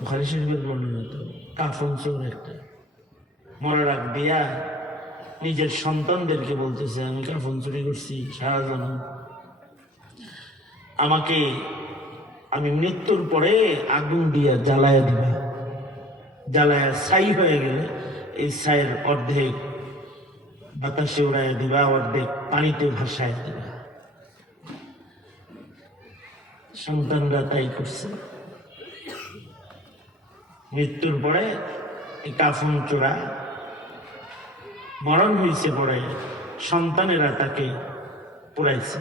বুখারী শরীফের বর্ণনা তো কাফন চোর একটা মরার আগ দিয়া নিজের সন্তানদেরকে বলতেছে আমি কাফন চুরি করছি সারা জন্ম, আমাকে আমি মৃত্যুর পরে আগুন দিয়া জ্বালায়া দিবা, জ্বালায়া ছাই হয়ে গেলে এই ছাইয়ের অর্ধেক বাতাসে উড়াইয়া দিবা, অর্ধেক পানিতে ভাসায় দিবা। সন্তানরা তাই করছে। মৃত্যুর পরে এই কাফন চোরা মরণ হয়েছে, পরে সন্তানেরা তাকে পোড়াইছে,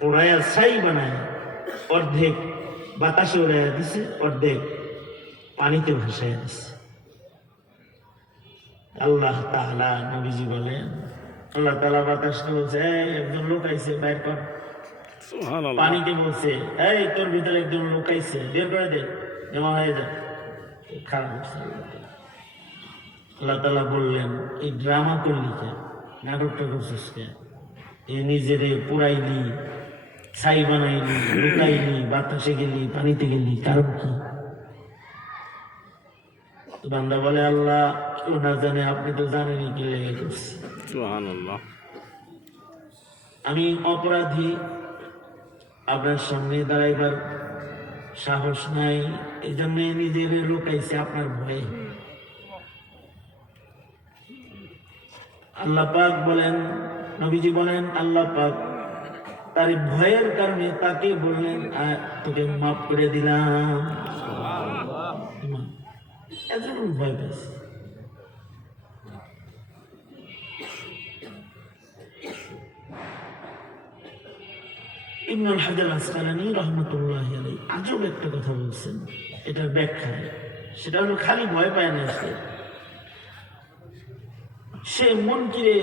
পোড়াইয়া ছাই বানায় অর্ধেক বাতাসে উড়াইয়া দিছে, অর্ধেক পানিতে ভাসাইয়া দিছে। আল্লাহ তাআলা নবীজি বলেন, আল্লাহ তাআলা বাতাসকে বলছে একজন লোক আইছে বাইর কর, পানিকে বলছে এই তোর ভিতরে একজন লোক আইছে বের করে দে, জমা হয়ে যায়। খারাপ হচ্ছে। আল্লাহ তাআলা বললেন এই ড্রামা করলি কে, নাটকটা করছিস কে, এই নিজেরে পুরাইলি, ছাই বানাইলি, লুকাইলি, বাতাসে গেলি, পানিতে গেলি, কারণ কি? বান্দা বলে আল্লাহ কেউ না জানে, আপনি তো জানেনই কি লেগে করছি। সুবহানাল্লাহ। আমি অপরাধী, আপনার সামনে দাঁড়াইবার সাহস নাই, এই জন্য নিজের লুকাইছে আপনার ভয়ে। আল্লাহ পাক বলেন, নবীজি বলেন আল্লাহ পাক তার ভয়ের কারণে তাকে বললেন তোকে মাফ করে দিলাম। এতটুকু ভয় পেয়েছে। ইবনুল হাজার আসকালানী রাহমাতুল্লাহি আলাইহি আজব একটা কথা বলছেন, এটার ব্যাখ্যা, সেটা হলো খালি ভয় পায় না, সে মুনকিরে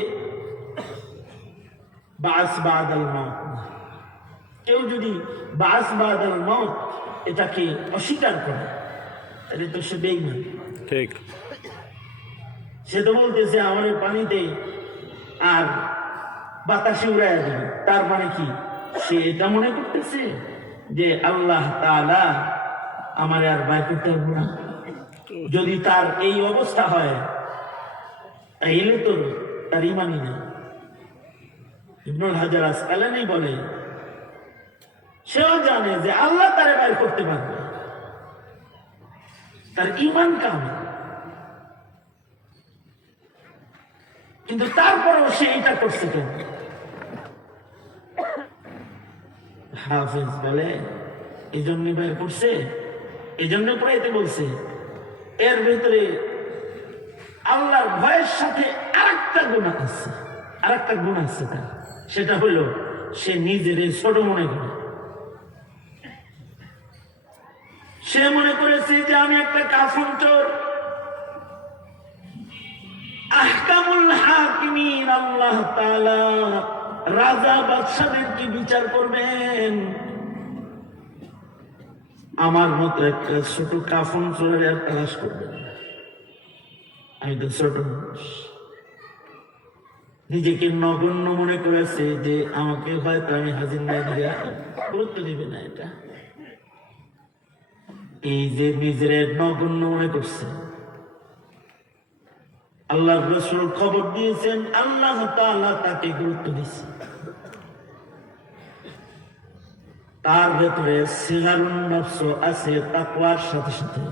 বাস বাদাল মউত, কেউ যদি বাস বাদাল মউত এটাকে অস্বীকার করে তাহলে তো সে বেঈমান। ঠিক, সে তো বলতেছে আমার পানিতে আর বাতাসে উড়াইয়া দিবে, তার মানে কি সে এটা মনে করতেছে যে আল্লাহ তাআলা আমার আর বাইর করতে পারবো না। যদি তার এই অবস্থা হয় তাইলে তো তার ঈমানই নেই। ইবনুল হাজার আসকালানী বলে সেও জানে যে আল্লাহ তারে বাইর করতে পারবে, তার ঈমান কামিল, কিন্তু তারপরেও সে এটা করছে কেন? হাফেজ বলে এই জন্য বের করছে, এই জন্য পড়াইতে বলছে, এর ভিতরে আল্লাহর ভয়ের সাথে আরেকটা গুণ আছে, আরেকটা গুণ আছে তার, সেটা হলো সে নিজের ছোট মনে করে। সে মনে করেছে যে আমি একটা কাফন চোর, আহকামুল হাকিমিন আল্লাহ তাআলা রাজা বাদশাদেরকে বিচার করবেন, আমার মতো একটা ছোট কাফন চোরের তালাশ করবেন। আমি তো ছোট মানুষ, নিজেকে নগণ্য মনে করেছে যে আমাকে হয়তো আমি হাজির না দিয়ে গুরুত্ব দিবে না। এটা এই যে নিজের নগণ্য মনে করছে, আল্লাহর রাসূল খবর দিয়েছেন আল্লাহ তাআলা তাকে গুরুত্ব দিচ্ছে। তার ভেতরে সিগারুন নফস আছে, তাকওয়ার সাথে সাথে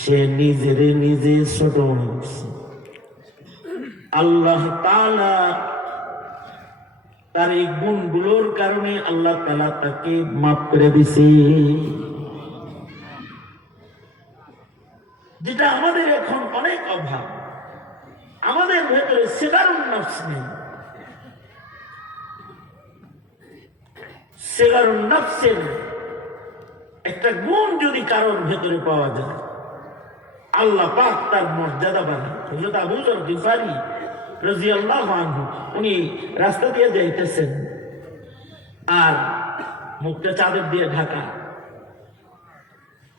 সে নিজেরে নিজে ছোট মনে করছে। আল্লাহ তাআলা তার এই গুণগুলোর কারণে আল্লাহ তাআলা তাকে মাফ করে দিছে, যেটা আমাদের এখন অনেক অভাব। আমাদের ভেতরে সিগারুন নফস নেই। সিগারুন নফসের একটা গুণ যদি কারোর ভেতরে পাওয়া যায়, আল্লাহ পাক তার মর্যাদা বাড়ায়। হযরত আবু যর গিফারী রাদিয়াল্লাহু আনহু উনি রাস্তা দিয়ে যাইতেছেন আর মুখটা চাদর দিয়ে ঢাকা।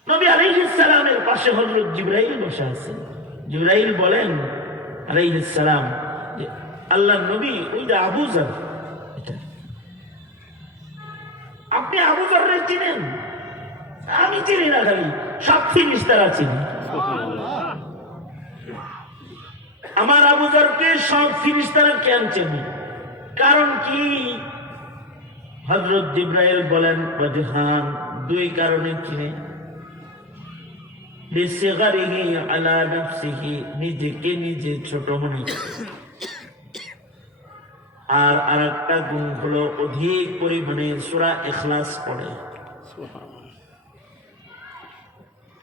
নবী আলাইহিস সালামের পাশে হযরত জিবরাইল বসে আছেন। জিবরাইল বলেন আলাইহিস সালাম যে আল্লাহর নবী ওই যে আবু যর, আপনি আবু যরকে চিনেন? আমি চিনি না, খালি সব ফিরিস্তারা চিনি। আমার আবু যরকে সব ফিরিস্তারা কেন চেনে? কারণ কি? হযরত জিবরাইল বলেন ওয়াজহান, দুই কারণে চিনে। লিসিগারিহি আলা নাফসিহি, নিজেকে নিজে ছোট মনে। আর আরেকটা গুণ হলো অধিক পরিমাণে সূরা ইখলাস পড়ে।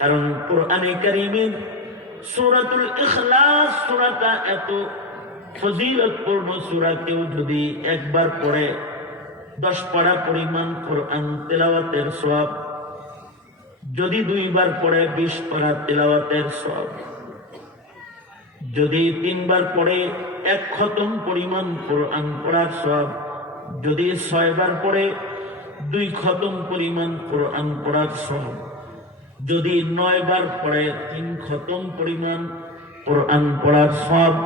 কারণ কোরআনে কারীমের সূরাতুল ইখলাস সূরাটা এত ফজিলতপূর্ণ সূরা, কেউ যদি একবার পড়ে 10 পারা পরিমাণ কোরআন তেলাওয়াতের সওয়াব, যদি 2 বার পড়ে 20 পারা তেলাওয়াতের সওয়াব, যদি 3 বার পড়ে 1 খতম পরিমাণ কোরআন পড়ার সওয়াব, যদি 6 বার পড়ে 2 খতম পরিমাণ কোরআন পড়ার সওয়াব, যদি 9 বার পড়ে 3 খতম পরিমাণ কোরআন পড়ার সওয়াব,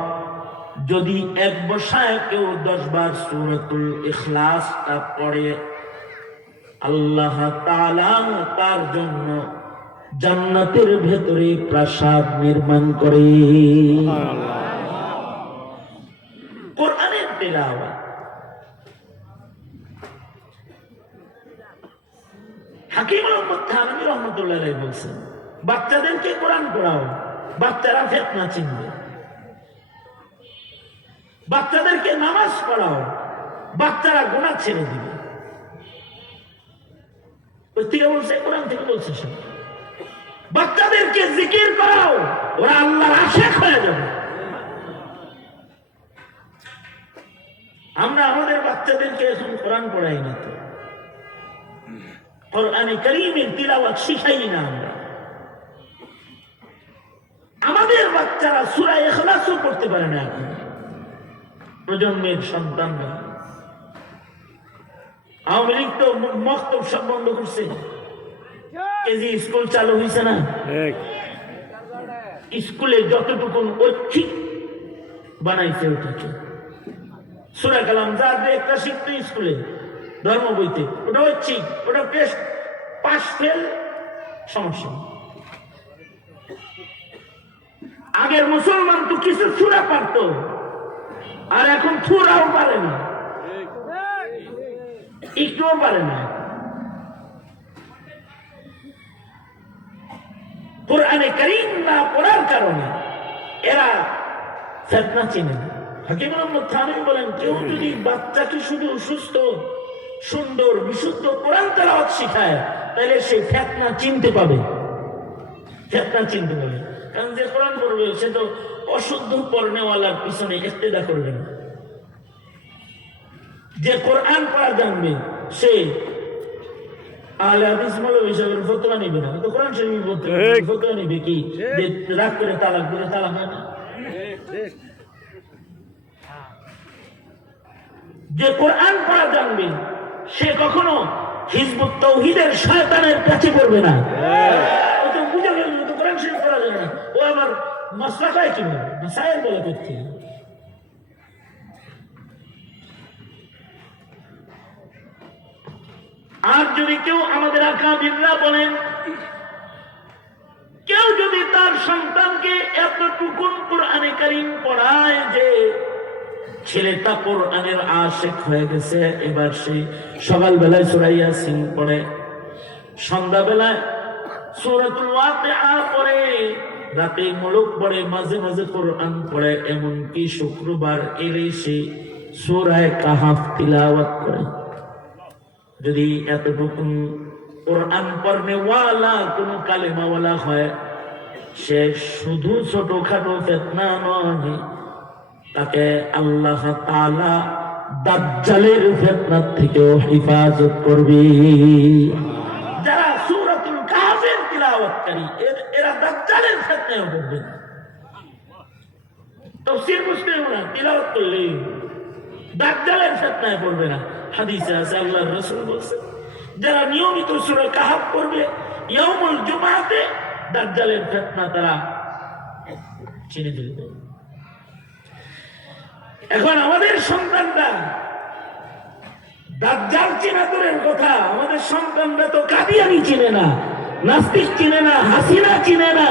যদি এক বসায় কেউ 10 বার সূরাতুল ইখলাসটা পড়ে, আল্লাহ তাআলা তার জন্য জান্নাতের ভেতরে প্রাসাদ নির্মাণ করে। কোরআনের তেলাওয়াত। হাকিম মুহাম্মদ থানভী রাহমাতুল্লাহ আলাইহি বলেছেন, বাচ্চাদেরকে কোরআন পড়াও, বাচ্চারা ফিতনা চিনবে। বাচ্চাদেরকে নামাজ পড়াও, বাচ্চারা গুনাহ ছেড়ে দিবে। ওই থেকে বলছে, কোরআন থেকে বলছে। বাচ্চাদেরকে জিকির করাও, ওরা আল্লাহর আশিক হয়ে যাবে। আমরা আমাদের বাচ্চাদেরকে এখন কোরআন পড়াই না, তো কোরআনে কারীমের তিলাওয়াত শিখাই না আমরা। আমাদের বাচ্চারা সূরা ইখলাসও পড়তে পারে না এখন, প্রজন্মের সন্তানরা। আওয়ামী লীগ তো মক্তব সব বন্ধ করছে, কেজি স্কুল চালু হয়েছে না। স্কুলে যতটুকু ঐচ্ছিক বানাইছে ওটাকে, সূরা কালাম যার একটা শিখতে স্কুলে ধর্ম বইতে, ওটা ঐচ্ছিক, ওটা টেস্ট পাস ফেল সমস্যা। আগের মুসলমান তো কিছু সূরা পারতো, আর এখন সূরাও পারে না, একটুও পারে না। কোরআনে কারীম না পড়ার কারণে এরা ফিতনা চিনে না। হাকিম মুহাম্মদ থানভী বলেন, কেউ যদি বাচ্চাকে শুধু সুস্থ সুন্দর বিশুদ্ধ কোরআন তেলাওয়াত শিখায়, তাহলে সে ফিতনা চিনতে পাবে। ফিতনা চিনতে পাবে, কারণ যে কোরআন পড়বে সে তো অশুদ্ধ পড়নেওয়ালার পিছনে ইক্তেদা করবে না। যে কোরআন পড়া জানবে সে আহলে হাদিস মাওলানা হিসেবে ফতোয়া নিবে না, তো কোরআন শরীফ বলতে ফতোয়া নিবে কি যে রাগ করে তালাক দিলে তালাক হয় না। যে কোরআন পড়া জানবে সে কখনো হিজবুত তাওহীদের শয়তানের কাছে পড়বে না। ও তো বুঝে গেল তো কোরআন শরীফ পড়া জানে না, ও আবার মাসলা কয় কিভাবে, মাসায়েল বলে করতে। আর যদি কেউ আমাদের আকাবিররা বলেন, কেউ যদি তার সন্তানকে এতটুকুন কোরআনে কারীম পড়ায় যে ছেলেটা কোরআনের আশিক হয়ে গেছে, এবার সে সকালবেলায় সূরা ইয়াসিন পড়ে, সন্ধ্যাবেলায় সূরাতুল ওয়াকিআ পড়ে, রাতে মুলুক পড়ে, মাঝে মাঝে কোরআন পড়ে, এমনকি শুক্রবার এলে সে সূরা কাহাফ তিলাওয়াত করে। যদি এতটুকু কোরআন পড়নেওয়ালা কোন কালেমাওয়ালা হয়, সে শুধু ছোটখাটো ফিতনা নয়, তাকে আল্লাহ তাআলা দাজ্জালের ফিতনা থেকেও হেফাজত করবে। যারা সূরাতুল কাহফের তিলাওয়াতকারী এরা দাজ্জালের ফিতনায় পড়বে না। তাফসীর মুসলিম না তিলাওয়াত করলে দাজ্জালের ফিতনায় পড়বে না। হাদিসে আছে, আল্লাহর রাসূল বলেছেন, যারা নিয়মিত সূরা কাহফ পড়বে ইয়াউমুল জুমআতে, দাজ্জালের ফিতনা তারা চিনে ফেলবে। এখন আমাদের সন্তানরা দাজ্জাল চেনা দূরের কথা, আমাদের সন্তানরা তো কাদিয়ানি চিনে না, নাস্তিক চিনে না, হাসিনা চিনে না,